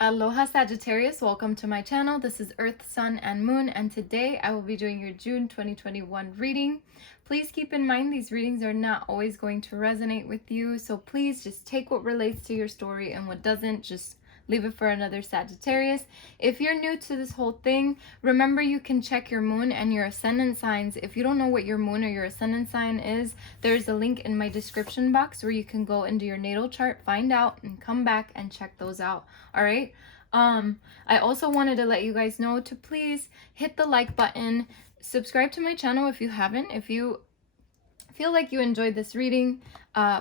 Aloha Sagittarius, welcome to my channel. This is Earth, Sun, and Moon, and today I will be doing your June 2021 reading. Please keep in mind these readings are not always going to resonate with you, so please just take what relates to your story and what doesn't, just leave it for another Sagittarius. If you're new to this whole thing, remember you can check your moon and your ascendant signs. If you don't know what your moon or your ascendant sign is, there's a link in my description box where you can go into your natal chart, find out, and come back and check those out. All right. I also wanted to let you guys know to please hit the like button, subscribe to my channel if you haven't. If you feel like you enjoyed this reading,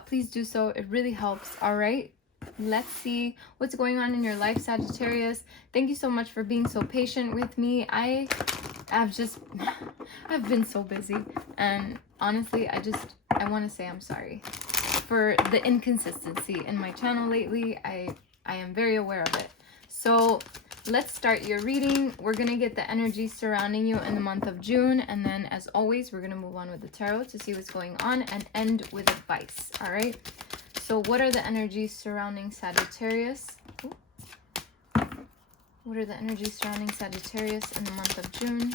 please do so. It really helps. All right. Let's see what's going on in your life, Sagittarius. Thank you so much for being so patient with me. I've been so busy, and honestly, I want to say I'm sorry for the inconsistency in my channel lately. I am very aware of it. So let's start your reading. We're going to get the energy surrounding you in the month of June. And then, as always, we're going to move on with the tarot to see what's going on and end with advice. All right. So what are the energies surrounding Sagittarius? What are the energies surrounding Sagittarius in the month of June?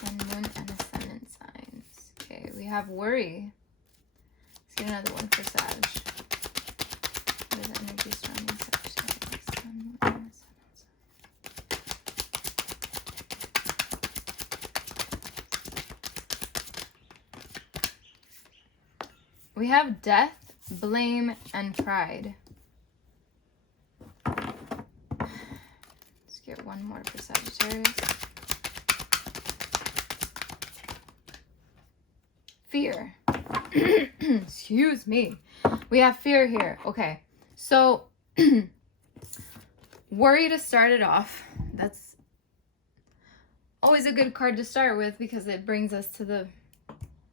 Sun, Moon, and Ascendant signs. Okay, we have worry. Let's get another one for Sag. What are the energies surrounding Sagittarius? Sun, Moon, and Ascendant signs. We have death, blame, and pride. Let's get one more for Sagittarius. Fear. Excuse me. We have fear here. Okay. So, worry to start it off. That's always a good card to start with because it brings us to the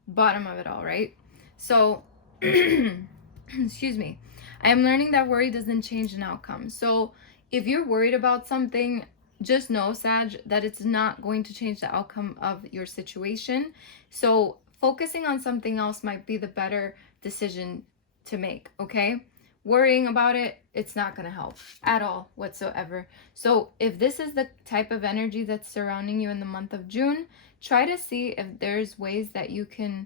bottom of it all, right? So, excuse me. I am learning that worry doesn't change an outcome. So if you're worried about something, just know, Sag, that it's not going to change the outcome of your situation. So focusing on something else might be the better decision to make, okay? Worrying about it, it's not going to help at all whatsoever. So if this is the type of energy that's surrounding you in the month of June, try to see if there's ways that you can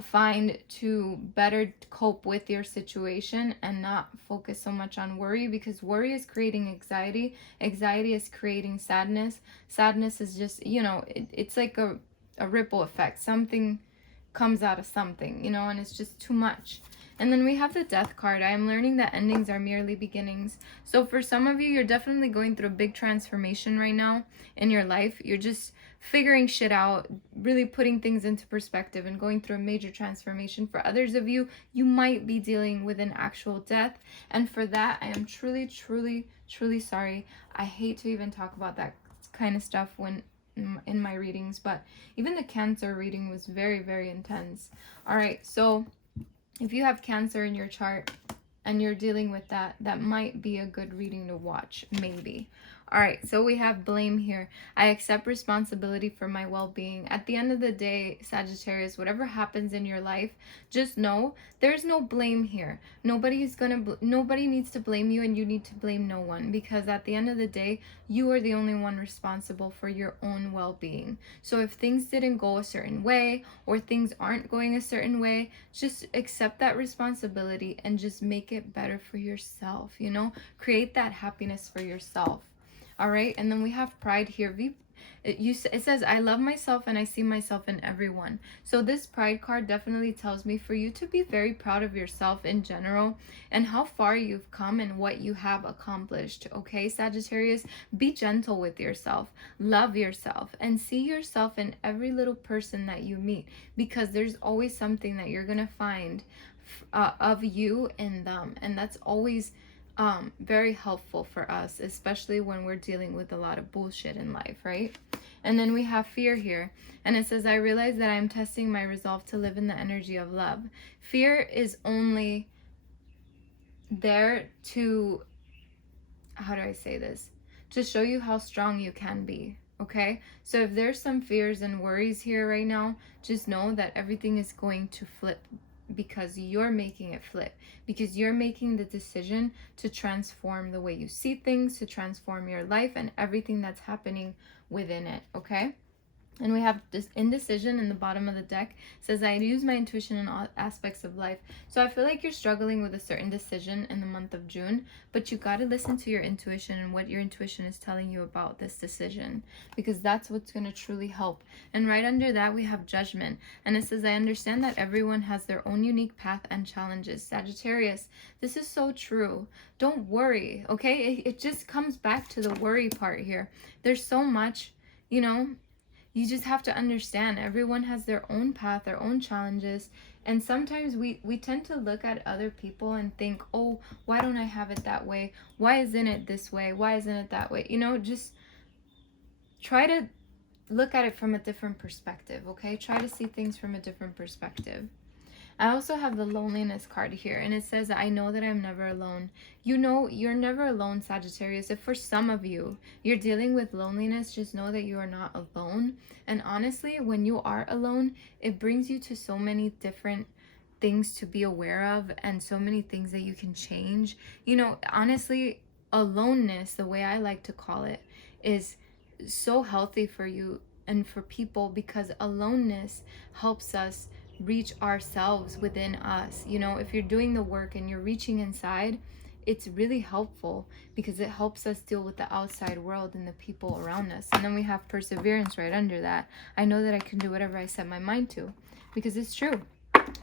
find to better cope with your situation and not focus so much on worry, because worry is creating anxiety. Anxiety is creating sadness. Sadness is just, it's like a ripple effect. Something comes out of something, and it's just too much. And then we have the Death card. I am learning that endings are merely beginnings. So for some of you, you're definitely going through a big transformation right now in your life. You're just figuring shit out, really putting things into perspective and going through a major transformation. For others of you, you might be dealing with an actual death. And for that, I am truly, truly, truly sorry. I hate to even talk about that kind of stuff when in my readings, but even the Cancer reading was very, very intense. All right, so if you have Cancer in your chart and you're dealing with that, that might be a good reading to watch, maybe. All right, so we have blame here. I accept responsibility for my well-being. At the end of the day, Sagittarius, whatever happens in your life, just know there's no blame here. Nobody needs to blame you, and you need to blame no one, because at the end of the day, you are the only one responsible for your own well-being. So if things didn't go a certain way or things aren't going a certain way, just accept that responsibility and just make it better for yourself, create that happiness for yourself. All right, and then we have pride here. It says, I love myself and I see myself in everyone. So this pride card definitely tells me for you to be very proud of yourself in general and how far you've come and what you have accomplished. Okay, Sagittarius, be gentle with yourself, love yourself, and see yourself in every little person that you meet, because there's always something that you're gonna find of you in them, and that's always very helpful for us, especially when we're dealing with a lot of bullshit in life, right? And then we have fear here, and it says, I realize that I'm testing my resolve to live in the energy of love. Fear is only there to, how do I say this? To show you how strong you can be, okay? So if there's some fears and worries here right now, just know that everything is going to flip because you're making it flip, because you're making the decision to transform the way you see things, to transform your life and everything that's happening within it, okay? And we have this indecision in the bottom of the deck. It says, I use my intuition in all aspects of life. So I feel like you're struggling with a certain decision in the month of June, but you got to listen to your intuition and what your intuition is telling you about this decision, because that's what's going to truly help. And right under that, we have judgment. And it says, I understand that everyone has their own unique path and challenges. Sagittarius, this is so true. Don't worry, okay? It just comes back to the worry part here. There's so much, you know, you just have to understand everyone has their own path, their own challenges. And sometimes we tend to look at other people and think, oh, why don't I have it that way? Why isn't it this way? Why isn't it that way? You know, just try to look at it from a different perspective, okay? Try to see things from a different perspective. I also have the loneliness card here, and it says, I know that I'm never alone. You know, you're never alone, Sagittarius. If for some of you, you're dealing with loneliness, just know that you are not alone. And honestly, when you are alone, it brings you to so many different things to be aware of and so many things that you can change. You know, honestly, aloneness, the way I like to call it, is so healthy for you and for people, because aloneness helps us reach ourselves within us. You know, if you're doing the work and you're reaching inside, it's really helpful because it helps us deal with the outside world and the people around us. And then we have perseverance right under that. I know that I can do whatever I set my mind to, because it's true.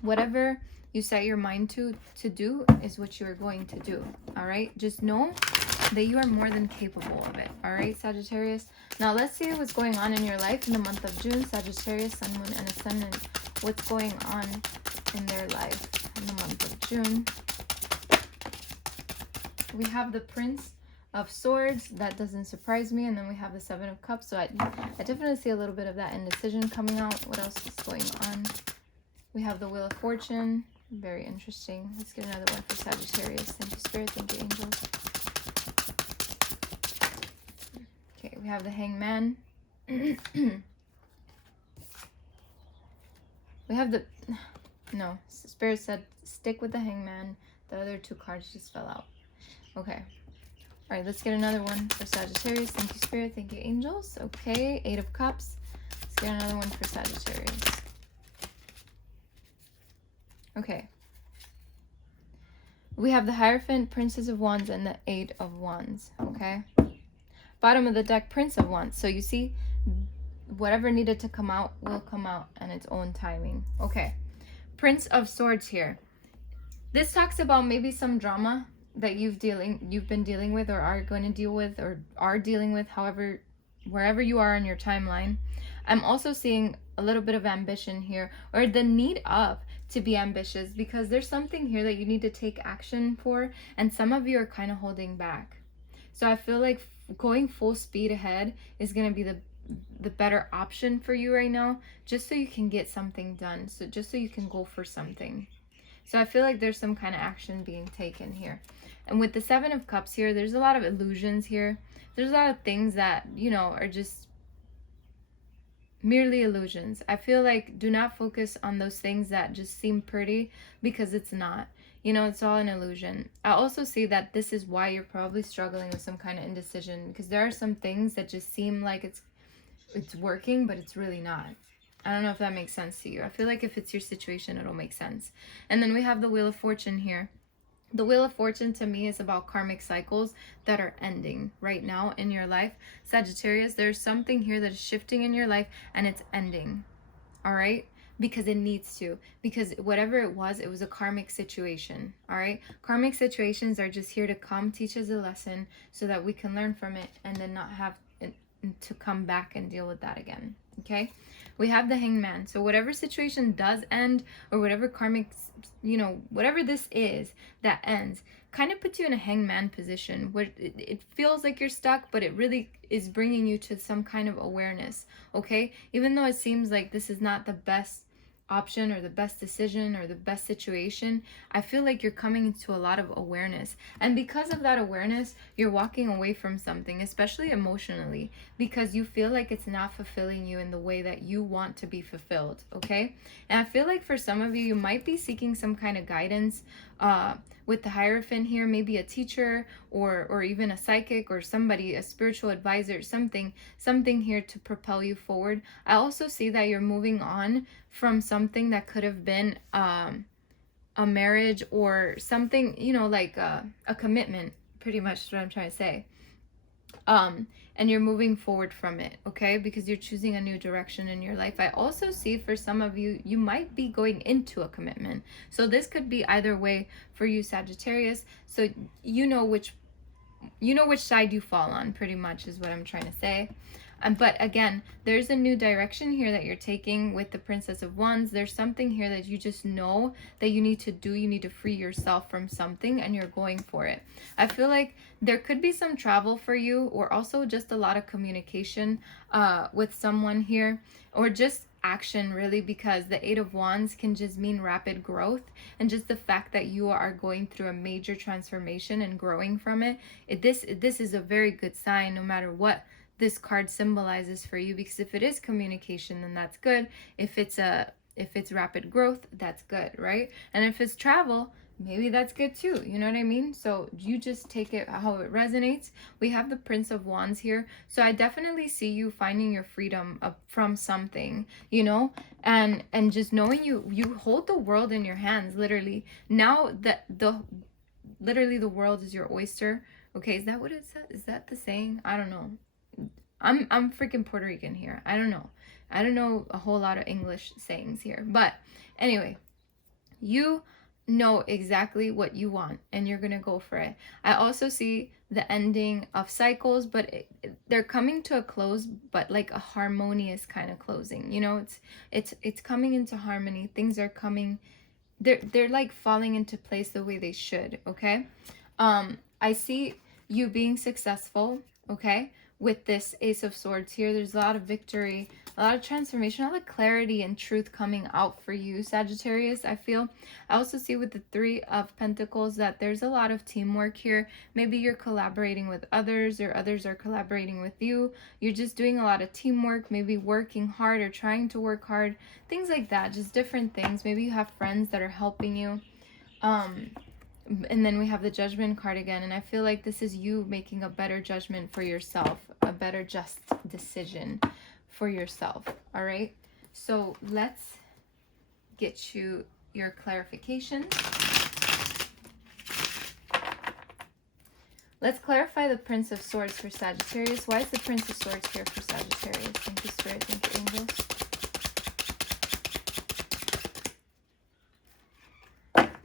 Whatever you set your mind to do is what you are going to do. All right, just know that you are more than capable of it. All right, Sagittarius. Now let's see what's going on in your life in the month of June. Sagittarius, Sun, Moon, and Ascendant. What's going on in their life in the month of June? We have the Prince of Swords. That doesn't surprise me. And then we have the Seven of Cups. So I definitely see a little bit of that indecision coming out. What else is going on? We have the Wheel of Fortune. Very interesting. Let's get another one for Sagittarius. Thank you, Spirit. Thank you, Angels. Okay, we have the Hangman. We have the, no, Spirit said stick with the Hangman. The other two cards just fell out. Okay. All right, let's get another one for Sagittarius. Thank you, Spirit. Thank you, Angels. Okay, Eight of Cups. Let's get another one for Sagittarius. Okay. We have the Hierophant, Princess of Wands, and the Eight of Wands. Okay. Bottom of the deck, Prince of Wands. So you see, whatever needed to come out will come out in its own timing. Okay. Prince of Swords here. This talks about maybe some drama that you've been dealing with, or are going to deal with, or are dealing with, however, wherever you are in your timeline. I'm also seeing a little bit of ambition here, or the need of to be ambitious, because there's something here that you need to take action for, and some of you are kind of holding back. So I feel like going full speed ahead is going to be the better option for you right now, just so you can get something done, so just so you can go for something. So I feel like there's some kind of action being taken here. And with the Seven of Cups here, there's a lot of illusions here. There's a lot of things that, you know, are just merely illusions. I feel like do not focus on those things that just seem pretty, because it's not. You know, it's all an illusion. I also see that this is why you're probably struggling with some kind of indecision, because there are some things that just seem like it's working, but it's really not. I don't know if that makes sense to you. I feel like if it's your situation, it'll make sense. And then we have the Wheel of Fortune here. The Wheel of Fortune to me is about karmic cycles that are ending right now in your life. Sagittarius, there's something here that is shifting in your life and it's ending. All right? Because it needs to. Because whatever it was a karmic situation. All right? Karmic situations are just here to come, teach us a lesson so that we can learn from it and then not have to come back and deal with that again. Okay? We have the Hangman. So whatever situation does end, or whatever karmic, you know, whatever this is that ends, kind of puts you in a hangman position where it feels like you're stuck, but it really is bringing you to some kind of awareness. Okay? Even though it seems like this is not the best option or the best decision or the best situation. I feel like you're coming into a lot of awareness, and because of that awareness, you're walking away from something, especially emotionally, because you feel like it's not fulfilling you in the way that you want to be fulfilled. Okay, and I feel like for some of you, you might be seeking some kind of guidance with the Hierophant here, maybe a teacher or even a psychic or somebody, a spiritual advisor, something here to propel you forward. I also see that you're moving on from something that could have been a marriage or something, you know, like a commitment, pretty much is what I'm trying to say. And you're moving forward from it, okay? Because you're choosing a new direction in your life. I also see for some of you, you might be going into a commitment. So this could be either way for you, Sagittarius. So you know which side you fall on, pretty much is what I'm trying to say. But again, there's a new direction here that you're taking with the Princess of Wands. There's something here that you just know that you need to do. You need to free yourself from something, and you're going for it. I feel like there could be some travel for you, or also just a lot of communication with someone here, or just action, really, because the Eight of Wands can just mean rapid growth, and just the fact that you are going through a major transformation and growing from it. This is a very good sign, no matter what this card symbolizes for you, because if it is communication, then that's good. If it's rapid growth, that's good, right? And if it's travel, maybe that's good too, you know what I mean? So you just take it how it resonates. We have the Prince of Wands here, so I definitely see you finding your freedom from something, you know, and just knowing you hold the world in your hands, literally. Now that literally the world is your oyster. Okay, is that what it says? Is that the saying? I don't know. I'm freaking Puerto Rican here. I don't know a whole lot of English sayings here. But anyway, you know exactly what you want, and you're gonna go for it. I also see the ending of cycles, but they're coming to a close, but like a harmonious kind of closing. You know, it's coming into harmony. Things are coming. They're like falling into place the way they should. Okay. I see you being successful. Okay. With this Ace of Swords here, there's a lot of victory, a lot of transformation, a lot of clarity and truth coming out for you, Sagittarius, I feel. I also see with the Three of Pentacles that there's a lot of teamwork here. Maybe you're collaborating with others, or others are collaborating with you. You're just doing a lot of teamwork, maybe working hard or trying to work hard, things like that, just different things. Maybe you have friends that are helping you. And then we have the Judgment card again, and I feel like this is you making a better judgment for yourself, a better just decision for yourself. All right, so let's get you your clarification. Let's clarify the Prince of Swords for Sagittarius. Why is the Prince of Swords here for Sagittarius? Thank you, Spirit. Thank you, angels.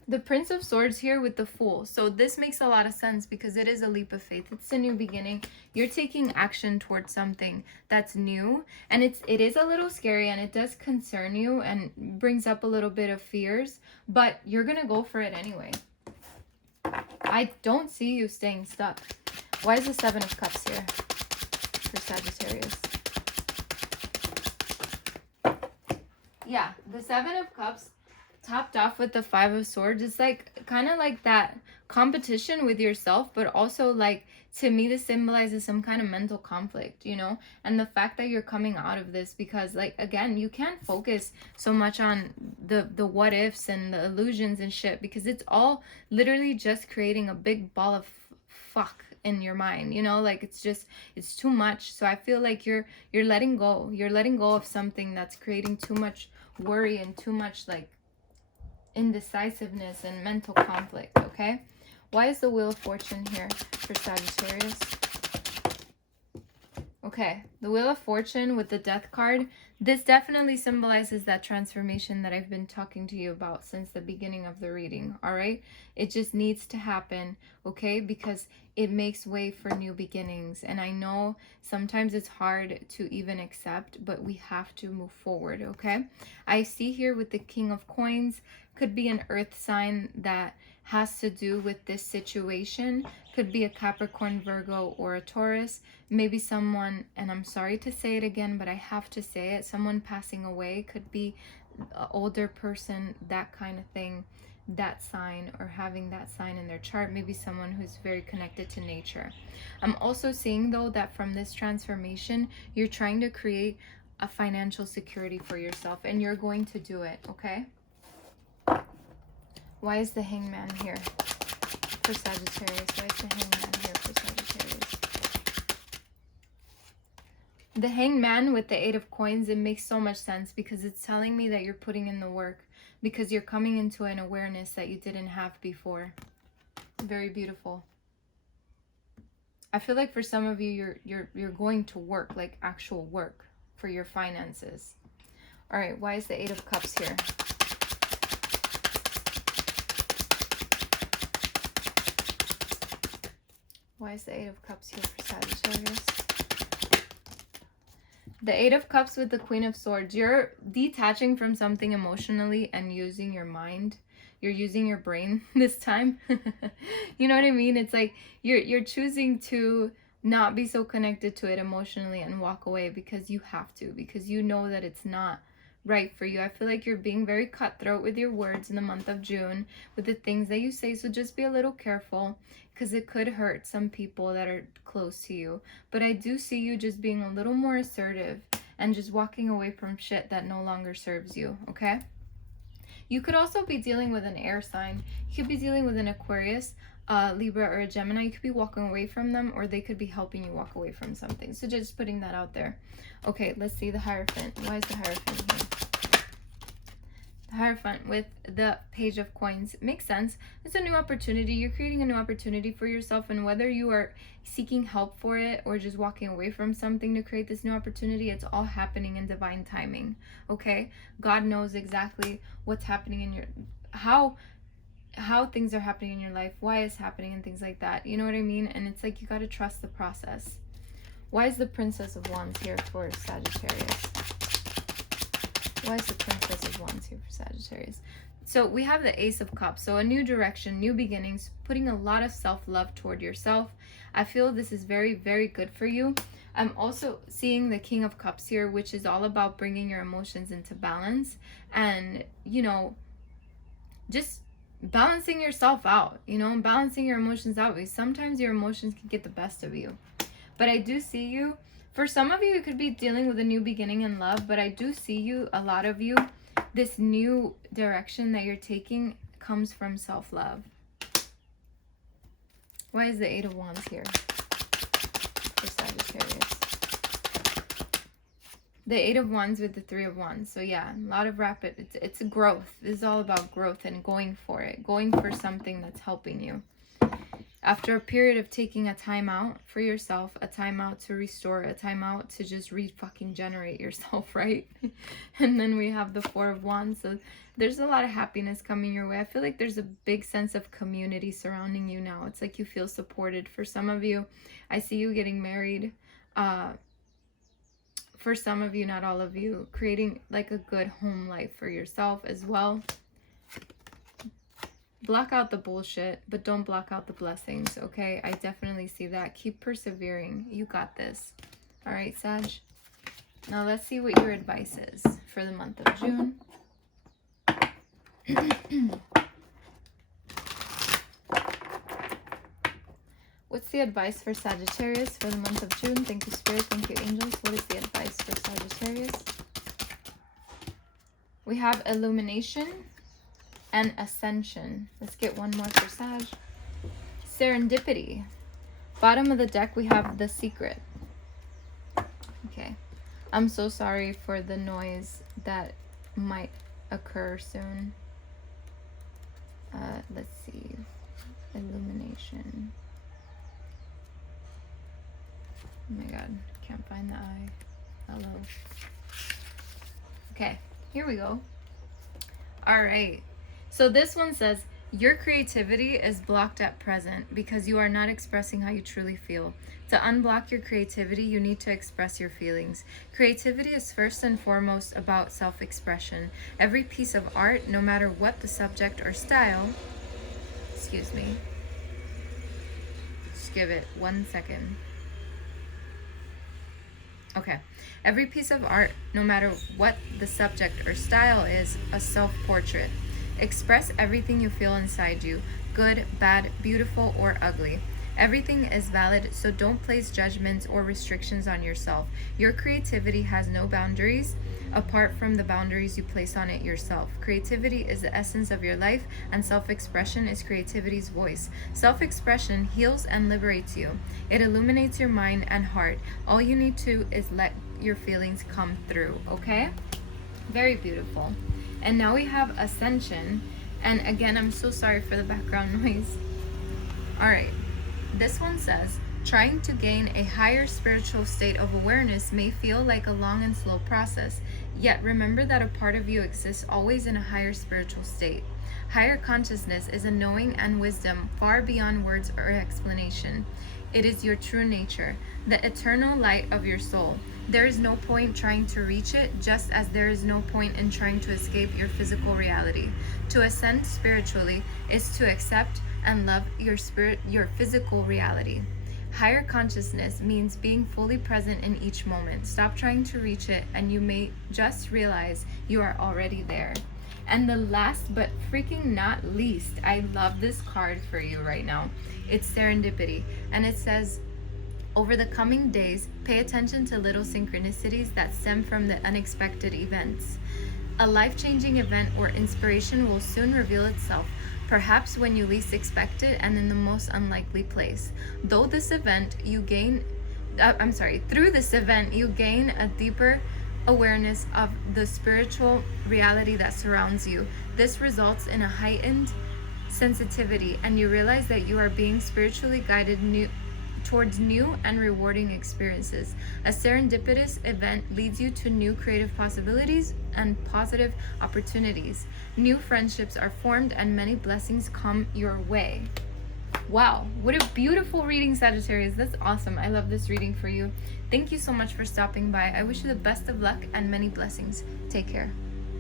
The Prince of Swords here with the Fool. So this makes a lot of sense because it is a leap of faith. It's a new beginning. You're taking action towards something that's new, and it is a little scary, and it does concern you and brings up a little bit of fears, but you're gonna go for it anyway. I don't see you staying stuck. Why is the Seven of Cups here for Sagittarius? Yeah, the Seven of Cups topped off with the Five of Swords. It's like kind of like that competition with yourself, but also like, to me, this symbolizes some kind of mental conflict, you know, and the fact that you're coming out of this, because like, again, you can't focus so much on the what ifs and the illusions and shit, because it's all literally just creating a big ball of fuck in your mind, you know, like it's too much. So I feel like you're letting go of something that's creating too much worry and too much like indecisiveness and mental conflict. Okay, why is the Wheel of Fortune here for Sagittarius? Okay, the Wheel of Fortune with the Death card, this definitely symbolizes that transformation that I've been talking to you about since the beginning of the reading. All right, it just needs to happen, okay, because it makes way for new beginnings. And I know sometimes it's hard to even accept, but we have to move forward. Okay, I see here with the King of Coins, could be an earth sign that has to do with this situation. Could be a Capricorn, Virgo, or a Taurus. Maybe someone, and I'm sorry to say it again, but I have to say it, someone passing away. Could be an older person, that kind of thing, that sign, or having that sign in their chart. Maybe someone who's very connected to nature. I'm also seeing though that from this transformation, you're trying to create a financial security for yourself, and you're going to do it, okay? Why is the Hangman here for Sagittarius? Why is the Hangman here for Sagittarius? The Hangman with the Eight of Coins, it makes so much sense because it's telling me that you're putting in the work, because you're coming into an awareness that you didn't have before. Very beautiful. I feel like for some of you, you're going to work, like actual work for your finances. All right, why is the Eight of Cups here? Why is the Eight of Cups here for Sagittarius? The Eight of Cups with the Queen of Swords. You're detaching from something emotionally and using your mind. You're using your brain this time. You know what I mean? It's like you're choosing to not be so connected to it emotionally and walk away because you have to, because you know that it's not right for you. I feel like you're being very cutthroat with your words in the month of June with the things that you say. So just be a little careful because it could hurt some people that are close to you. But I do see you just being a little more assertive and just walking away from shit that no longer serves you, okay? You could also be dealing with an air sign. You could be dealing with an Aquarius, Libra, or a Gemini. You could be walking away from them, or they could be helping you walk away from something. So just putting that out there. Okay, let's see the Hierophant. Why is the Hierophant here? The Hierophant with the Page of Coins. Makes sense. It's a new opportunity. You're creating a new opportunity for yourself, and whether you are seeking help for it or just walking away from something to create this new opportunity, it's all happening in divine timing, okay? God knows exactly what's happening in your... how things are happening in your life, why it's happening, and things like that. You know what I mean? And it's like you got to trust the process. Why is the Princess of Wands here for Sagittarius? Why is the Princess of Wands here for Sagittarius? So we have the Ace of Cups. So a new direction, new beginnings, putting a lot of self-love toward yourself. I feel this is very, very good for you. I'm also seeing the King of Cups here, which is all about bringing your emotions into balance and, you know, just balancing yourself out, you know, balancing your emotions out, because sometimes your emotions can get the best of you. But I do see you, for some of you, you could be dealing with a new beginning in love, but I do see you, a lot of you, this new direction that you're taking comes from self-love. Why is the Eight of Wands here for Sagittarius? The Eight of Wands with the Three of Wands. So yeah, a lot of rapid, it's a growth. This is all about growth and going for it, going for something that's helping you. After a period of taking a time out for yourself, a time out to restore, a time out to just fucking generate yourself, right? And then we have the Four of Wands. So there's a lot of happiness coming your way. I feel like there's a big sense of community surrounding you now. It's like you feel supported. For some of you, I see you getting married. For some of you, not all of you, creating like a good home life for yourself as well. Block out the bullshit, but don't block out the blessings, okay? I definitely see that. Keep persevering. You got this. All right, Sag. Now let's see what your advice is for the month of June. What's the advice for Sagittarius for the month of June? Thank you, Spirit. Thank you, Angels. What is the advice for Sagittarius? We have Illumination and Ascension. Let's get one more for Sag. Serendipity. Bottom of the deck, we have The Secret. Okay. I'm so sorry for the noise that might occur soon. Let's see. Illumination. Oh my god. Can't find the eye. Hello. Okay. Here we go. All right. So this one says, your creativity is blocked at present because you are not expressing how you truly feel. To unblock your creativity, you need to express your feelings. Creativity is first and foremost about self-expression. Every piece of art, no matter what the subject or style, excuse me, just give it 1 second. Okay. Every piece of art, no matter what the subject or style, is a self-portrait. Express everything you feel inside you, good, bad, beautiful, or ugly. Everything is valid, so don't place judgments or restrictions on yourself. Your creativity has no boundaries apart from the boundaries you place on it yourself. Creativity is the essence of your life, and self-expression is creativity's voice. Self-expression heals and liberates you. It illuminates your mind and heart. All you need to is let your feelings come through, okay? Very beautiful. And now we have Ascension. And again, I'm so sorry for the background noise. All right. This one says, trying to gain a higher spiritual state of awareness may feel like a long and slow process, yet remember that a part of you exists always in a higher spiritual state. Higher consciousness is a knowing and wisdom far beyond words or explanation. It is your true nature, the eternal light of your soul. There is no point trying to reach it, just as there is no point in trying to escape your physical reality. To ascend spiritually is to accept and love your physical reality. Higher consciousness means being fully present in each moment. Stop trying to reach it, and you may just realize you are already there. And the last but freaking not least, I love this card for you right now. It's Serendipity, and it says, over the coming days, pay attention to little synchronicities that stem from the unexpected events. A life-changing event or inspiration will soon reveal itself, perhaps when you least expect it and in the most unlikely place. Through this event, you gain a deeper awareness of the spiritual reality that surrounds you. This results in a heightened sensitivity, and you realize that you are being spiritually guided towards new and rewarding experiences. A serendipitous event leads you to new creative possibilities and positive opportunities. New friendships are formed and many blessings come your way. Wow, what a beautiful reading, Sagittarius. That's awesome. I love this reading for you. Thank you so much for stopping by. I wish you the best of luck and many blessings. Take care.